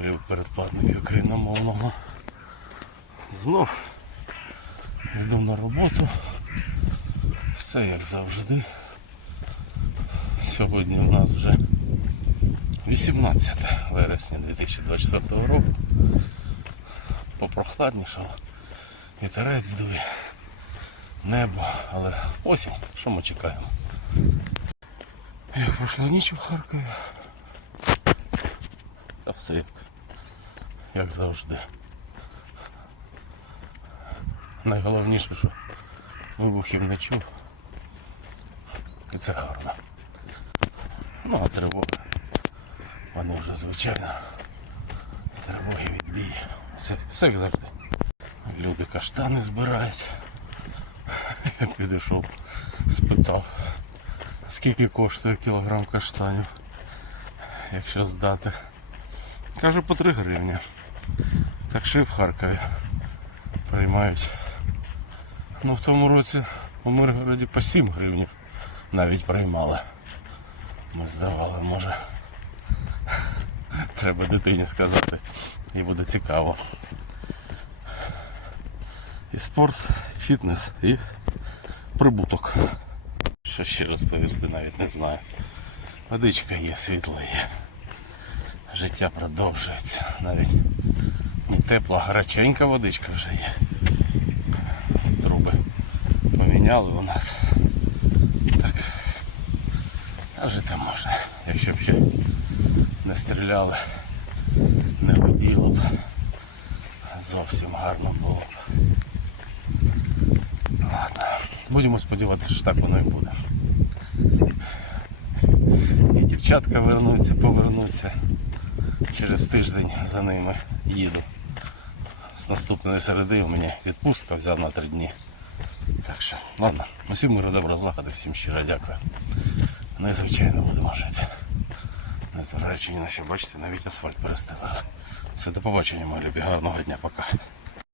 мої передплатники україномовного. Знов йду на роботу. Все як завжди. Сьогодні у нас вже 18 вересня 2024 року. Попрохладнішало. Вітерець дує. Небо, але осінь, що ми чекаємо? Як пройшла ніч у Харкові. Все як, завжди. Найголовніше, що вибухів не чув. І це гарно. Ну, а тривоги. Вони вже звичайно. Тривоги відбій. Все, все як завжди. Люди каштани збирають. Я підійшов, спитав, скільки коштує кілограм каштанів, якщо здати. Каже по 3 гривні. Так що в Харкові приймають. Ну в тому році у Миргороді по 7 гривень навіть приймали. Ми здавали, може. Треба дитині сказати. І буде цікаво. І спорт, і фітнес, і прибуток. Що ще розповісти, навіть не знаю. Водичка є, світло є. Життя продовжується. Навіть не тепла, а гаряченька водичка вже є. Труби поміняли у нас. Так. А жити можна, якщо б ще не стріляли, не воділо б. Зовсім гарно було б. Ладно. Будемо сподіватися, що так воно і буде. І дівчатка вернуться, повернуться. Через тиждень за ними їду. З наступної середи у мене відпустка взяв на три дні. Так що, ладно, усім миру добра знахати, всім щиро дякую. Незвичайно будемо жити. Незважаючи ні на що, бачите, навіть асфальт перестелили. Все, до побачення, мої любі. Гарного дня, пока.